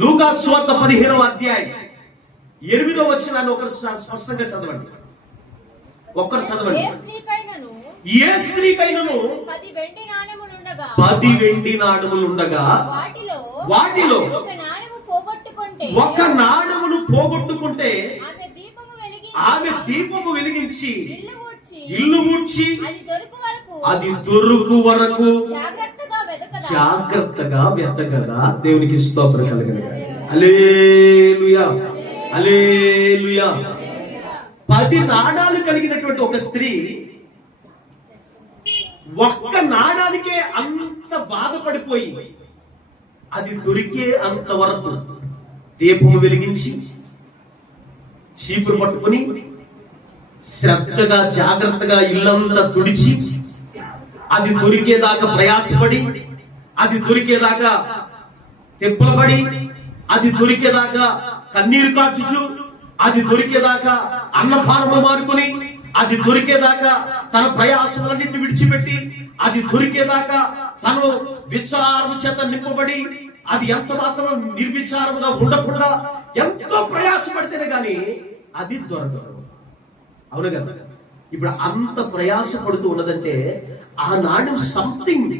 లూకా సువార్త 15వ అధ్యాయం 8వ వచనాన్ని ఒకరు స్పష్టంగా చదవండి. ఒక్కరు చదవండి. ఏ స్త్రీకైనను 10 వెండి నాణెములుండగా వాటిలో ఒక నాణెమును పోగొట్టుకుంటే ఆమె దీపము వెలిగించి ఇల్లు ఊడ్చి అది దొరుకు వరకు జాగ్రత్తగా వెతకగా. దేవునికి స్తోత్రం కలుగును. హల్లెలూయా, హల్లెలూయా. 10 నాణాలు కలిగినటువంటి ఒక స్త్రీ ఒక్క నాణానికే అంత బాధపడిపోయి అది దొరికే అంతవరకు దీపము వెలిగించి చీపురు పట్టుకుని శ్రద్ధగా జాగ్రత్తగా ఇల్లంతా తుడిచి అది దొరికేదాకా ప్రయాసపడి, అది దొరికేదాకా తెప్పలబడి, అది దొరికేదాకా కన్నీరు కార్చుచు, అది దొరికేదాకా అన్నపానము మారుకొని, అది దొరికేదాకా తన ప్రయాసములన్నింటినీ విడిచిపెట్టి, అది దొరికేదాకా తను విచారము చేత నింపబడి, అది ఎంత మాత్రం నిర్విచారముగా ఉండకుండా ఎంతో ప్రయాసపడితేనే గాని అది దొరకదు. అవును కదా? ఇప్పుడు అంత ప్రయాసపడుతూ ఉన్నదంటే ఆ నాణ్యం సంథింగ్.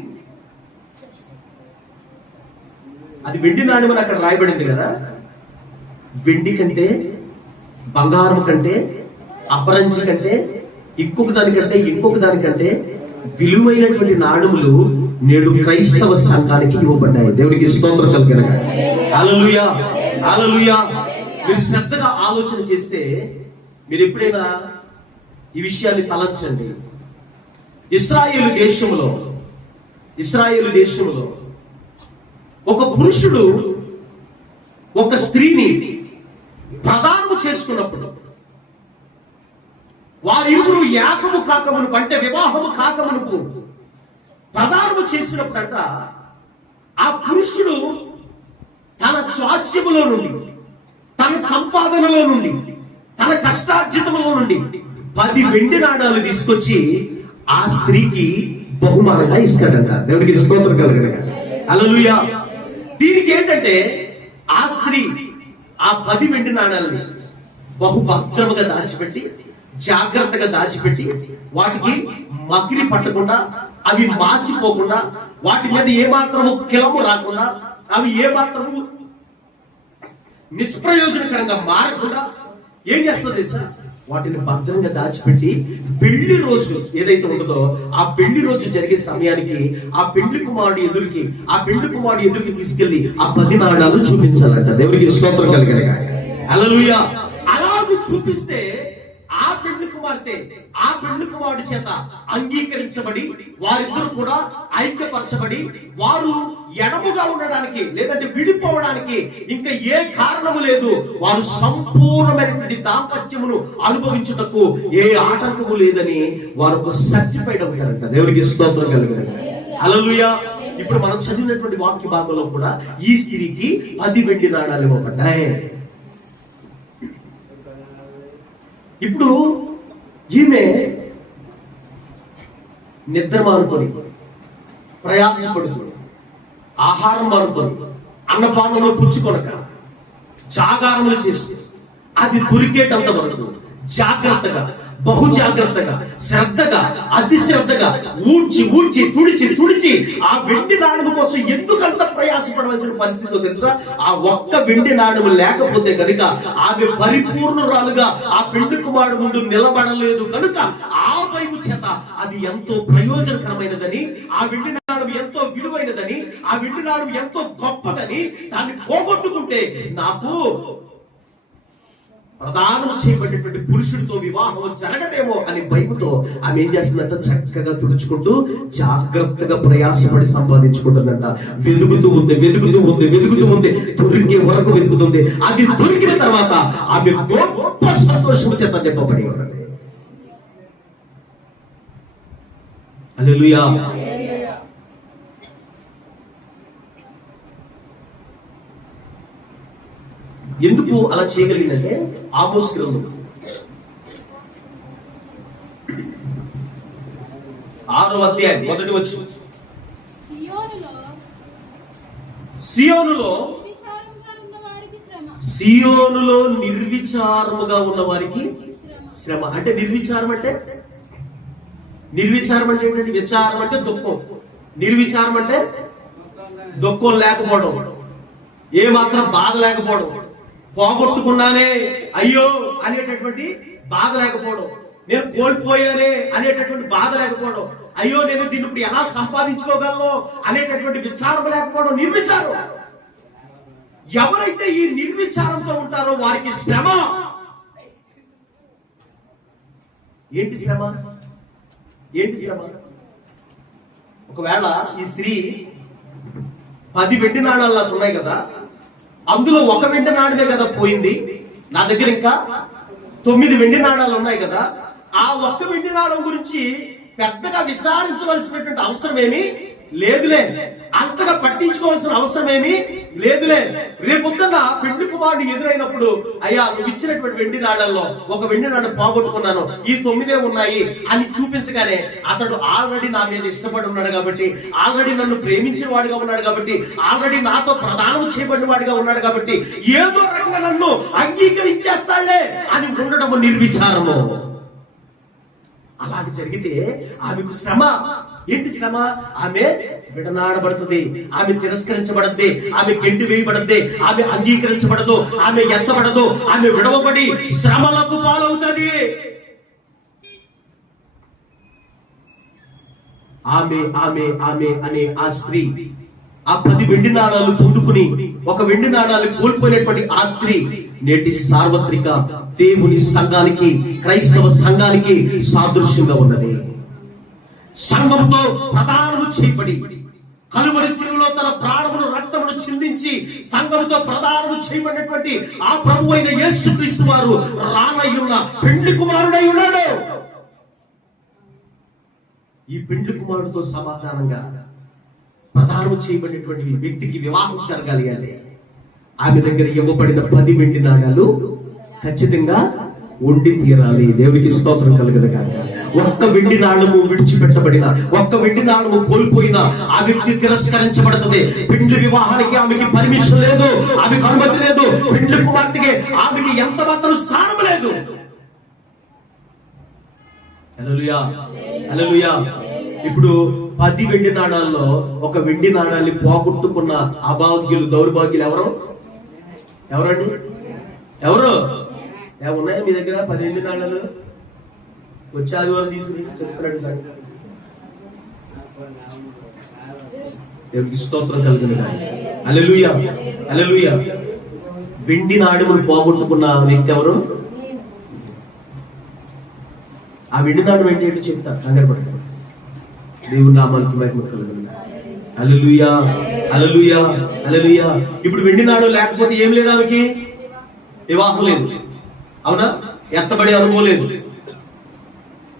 అది వెండి నాణ్యం అని అక్కడ రాయబడింది కదా. వెండి కంటే, బంగారం కంటే, అపరంజి కంటే, ఇంకొక దానికంటే విలువైనటువంటి నాణములు నేడు క్రైస్తవ సంఘానికి ఇవ్వబడ్డాయి. దేవునికి స్తోత్రం కలుగును గాక. హల్లెలూయా, హల్లెలూయా. మీరు శ్రద్ధగా ఆలోచన చేస్తే మీరు ఎప్పుడైనా ఈ విషయాన్ని తలంచండి. ఇశ్రాయేలు దేశంలో ఒక పురుషుడు ఒక స్త్రీని ప్రదానము చేసుకున్నప్పుడు, వారిరువురు యాగము కాకమును అంటే వివాహము కాకమును ప్రదానము చేసినప్పుడంట ఆ పురుషుడు తన స్వాస్యములో నుండి, తన సంపాదనలో నుండి, తన కష్టార్జితములో నుండి 10 వెండి నాణాలు తీసుకొచ్చి ఆ స్త్రీకి బహుమానంగా ఇస్తాడంట. దేవుడికి స్తోత్రం కలుగును గాక. హల్లెలూయా. దీనికి ఏంటంటే ఆ స్త్రీ ఆ 10 వెండి నాణాలని బహుభద్రముగా దాచిపెట్టి, జాగ్రత్తగా దాచిపెట్టి, వాటికి మకిలి పట్టకుండా, అవి మాసిపోకుండా, వాటి మీద ఏమాత్రము కిలము రాకుండా, అవి ఏమాత్రము నిష్ప్రయోజనకరంగా మారకుండా ఏం చేస్తుంది సార్? వాటిని భద్రంగా దాచిపెట్టి పెళ్లి రోజు ఏదైతే ఉంటుందో ఆ పెళ్లి రోజు జరిగే సమయానికి ఆ పెళ్లి కుమారుడు ఎదురుకి తీసుకెళ్లి ఆ 10 నాణాలు చూపించాలంట. దేవుడికి స్తోత్రం కలుగును గాక. హల్లెలూయా. అలాగూ చూపిస్తే ఆ పెళ్లి కుమార్తె ఆ పెళ్లి కుమారుడి చేత అంగీకరించబడి, వారిద్దరు కూడా ఐక్యపరచబడి, వారు ఎడముగా ఉండడానికి లేదంటే విడిపోవడానికి ఇంకా ఏ కారణము లేదు. వారు సంపూర్ణమైనటువంటి దాంపత్యమును అనుభవించుటకు ఏ ఆటంకము లేదని వారు సర్టిఫైడ్ అవుతారంట. దేవుడికి స్తోత్రం కలుగును గాక. హల్లెలూయా. ఇప్పుడు మనం చదివినటువంటి వాక్య భాగంలో కూడా ఈ స్త్రీకి 10 వెండి నాణాలు ఇవ్వబడ్డాయి. ఇప్పుడు ఈమె నిద్ర మానుకొని, ప్రయాసపడుతూ, ఆహారం మానుకొని, అన్నపానంలో పుచ్చుకొనక, జాగారములు చేసి అది దొరికేటంత వరకు జాగ్రత్తగా, బహు జాగ్రత్తగా, శ్రద్ధగా, అతి శ్రద్ధగా ఊడ్చి తుడిచి ఆ వెండి నాణెము కోసం ఎందుకంత ప్రయాసపడవలసిన పరిస్థితిలో తెలుసా? ఆ ఒక్క వెండి నాణెము లేకపోతే కనుక ఆమె పరిపూర్ణురాలుగా ఆ పెళ్లి కుమారుడు ముందు నిలబడలేదు కనుక ఆ వైపు చేత అది ఎంతో ప్రయోజనకరమైనదని, ఆ వెండి నాణెము ఎంతో విలువైనదని, ఆ వెండి నాణెము ఎంతో గొప్పదని, దాన్ని పోగొట్టుకుంటే నాకు ప్రదానం చేయబడినటువంటి పురుషుడితో వివాహం జరగదేమో అని భయముతో ఆమె ఏం చేస్తుందంట? చక్కగా తుడుచుకుంటూ జాగ్రత్తగా ప్రయాసపడి సంపాదించుకుంటుందంట. వెతుకుతూ ఉంది, దొరికే వరకు వెతుకుతుంది. అది దొరికిన తర్వాత ఆమె గొప్ప సంతోషము చేత చెప్పబడి ఉన్నది. హల్లెలూయా. ఎందుకు అలా చేయగలిగిందంటే ఆమోస్ గ్రంథం 6వ అధ్యాయం 1వ వచనం, సియోనులో సియోనులో నిర్విచారముగా ఉన్న వారికి శ్రమ. అంటే నిర్విచారం అంటే ఏంటంటే, విచారం అంటే దుఃఖం, నిర్విచారం అంటే దుఃఖం లేకపోవడం, ఏ మాత్రం బాధ లేకపోవడం, పోగొట్టుకున్నానే అయ్యో అనేటటువంటి బాధ లేకపోవడం, నేను కోల్పోయానే అనేటటువంటి బాధ లేకపోవడం, అయ్యో నేను దీన్ని ఇప్పుడు ఎలా సంపాదించుకోగలను అనేటటువంటి విచారం లేకపోవడం నిర్విచారం. ఎవరైతే ఈ నిర్విచారంతో ఉంటారో వారికి శ్రమ. ఏంటి శ్రమ? ఒకవేళ ఈ స్త్రీ 10 వెండి నాణాలు నాకు ఉన్నాయి కదా, అందులో 1 వెండి నాణ్యమే కదా పోయింది, నా దగ్గర ఇంకా 9 వెండి నాణాలు ఉన్నాయి కదా, ఆ 1 వెండి నాణం గురించి పెద్దగా విచారించవలసినటువంటి అవసరం ఏమీ లేదులే, అంతగా పట్టించుకోవాల్సిన అవసరం ఏమీ లేదులే. రేపొద్దున పెళ్లి కుమారుడు ఎదురైనప్పుడు, అయ్యా నువ్వు ఇచ్చినటువంటి వెండి నాణాల్లో 1 వెండి నాణం పోగొట్టుకున్నాను, ఈ 9 ఉన్నాయి అని చూపించగానే అతడు ఆల్రెడీ నా మీద ఇష్టపడి ఉన్నాడు కాబట్టి, ఆల్రెడీ నన్ను ప్రేమించిన వాడిగా ఉన్నాడు కాబట్టి, ఆల్రెడీ నాతో ప్రదానం చేయబడిన వాడిగా ఉన్నాడు కాబట్టి, ఏదో రకంగా నన్ను అంగీకరించేస్తాడులే అని ఉండడము నిర్విచారము. అలాగే జరిగితే ఆమెకు శ్రమ. ఏంటి శ్రమ? ఆమె విడనాడబడుతుంది, ఆమె తిరస్కరించబడుతుంది, ఆమె గెంటి వేయబడుతుంది, ఆమె అంగీకరించబడదు, ఆమె ఎత్తబడదు, ఆమె విడవబడి శ్రమలకు పాలవుతుంది. ఆమె ఆమె ఆమె అనే ఆ స్త్రీ ఆ 10 వెండి నాణాలు పొందుకుని 1 వెండి నాణాలు కోల్పోయినటువంటి ఆ స్త్రీ నేటి సార్వత్రిక దేవుని సంఘానికి, క్రైస్తవ సంఘానికి సాదృశ్యంగా ఉన్నది. సంఘంతో ప్రదానము చేయబడి కలువరి శిలువలో తన ప్రాణమును రక్తమును చిందించి సంఘంతో ప్రదానము చేయబడినటువంటి ఆ ప్రభు అయిన యేసుక్రీస్తు వారు రానయ్యున్న పెండ్లి కుమారుడై ఉన్నాడు. ఈ పెండ్లి కుమారుడితో సమాధానంగా ప్రదానము చేయబడినటువంటి వ్యక్తికి వివాహం జరగాలి అంటే ఆమె దగ్గర ఇవ్వబడిన 10 వెండి నాణాలు ఖచ్చితంగా ఉండి తీరాలి. దేవునికి స్తోత్రం కలుగును గాక. 1 వెండి నాణము విడిచిపెట్టబడిన, 1 వెండి నాణము కోల్పోయిన ఆ వ్యక్తి తిరస్కరించబడుతుంది. పెండ్లి వివాహానికి ఆమెకి పర్మిషన్ లేదు, ఆమెకు అనుమతి లేదు. పెండ్లి కుమార్తెకి ఆమెకి ఎంత మాత్రం స్థానం లేదు. హల్లెలూయా, హల్లెలూయా. ఇప్పుడు 10 వెండి నాణాల్లో 1 వెండి నాణాన్ని పోగొట్టుకున్న అభాగ్యులు, దౌర్భాగ్యులు ఎవరండి? ఎవరు? ఉన్నాయా మీ దగ్గర 10 వెండి నాణాలు? వచ్చే ఆదివారం తీసుకుని చెప్తున్నాడు సార్. స్తోత్రం కలుగును గాక. హల్లెలూయా, హల్లెలూయా. వెండి నాణెమును పోగొట్టుకున్న వ్యక్తి ఎవరు? ఆ వెండి నాణెం ఏంటి చెప్తారు, కంగారు పడకండి. దేవుని నామానికి మహిమ కలుగును గాక. హల్లెలూయా, హల్లెలూయా, హల్లెలూయా. ఇప్పుడు వెండి నాణెం లేకపోతే ఏం లేదు, ఆమెకి వివాహం లేదు, అవునా? ఎత్తబడి అనుభవం లేదు,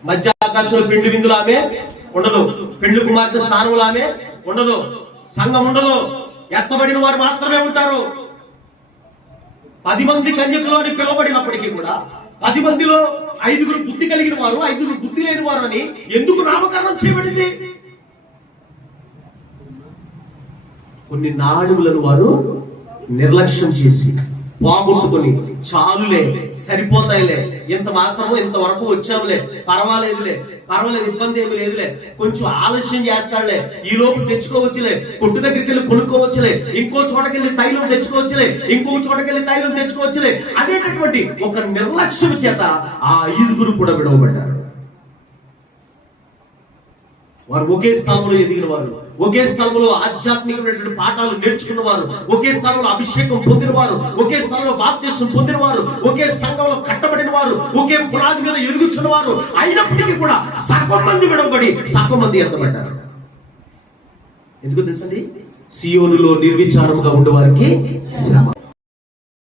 మధ్య ఆకాశంలో పెండ్లి విందులు ఆమె ఉండదు, పెండ్లి కుమార్తె స్థానంలో ఆమె ఉండదు, సంఘం ఉండదు, ఎత్తబడిన వారు మాత్రమే ఉంటారు. 10 మంది కన్యకలు అని పిలువబడినప్పటికీ కూడా 10 మందిలో 5 బుద్ధి కలిగిన వారు, 5 బుద్ధి లేని వారు అని ఎందుకు నామకరణం చేయబడింది? కొన్ని నాడులను వారు నిర్లక్ష్యం చేసి పోగొట్టుకుని, చాలులే, సరిపోతాయిలే, ఇంత మాత్రము, ఇంతవరకు వచ్చాములే, పర్వాలేదు, ఇబ్బంది ఏమి లేదులే, కొంచెం ఆలస్యం చేస్తాడులే, ఈ లోపు తెచ్చుకోవచ్చులే, కొట్టు దగ్గరికి వెళ్ళి కొనుక్కోవచ్చులే, ఇంకో చోటకెళ్ళి తైలం తెచ్చుకోవచ్చులే, ఇంకో చోటకెళ్ళి తైలం తెచ్చుకోవచ్చులే అనేటటువంటి ఒక నిర్లక్ష్యం చేత ఆ 5 కూడా విడవబడ్డారు. వారు ఒకే స్థలంలో ఎదిగిన వారు, ఒకే స్థలంలో ఆధ్యాత్మికమైనటువంటి పాఠాలు నేర్చుకున్న వారు, ఒకే స్థలంలో అభిషేకం పొందిన వారు, ఒకే స్థలంలో బాప్తిసం పొందిన వారు, ఒకే సంఘంలో కట్టబడిన వారు, ఒకే పునాది మీద ఎదుగుచున్న వారు అయినప్పటికీ కూడా సగం మంది విడవబడి సగం మంది ఎత్తబడ్డారు. ఎందుకు తెలుసండి? సియోనులో నిర్విచారముగా ఉండే వారికి శ్రమ.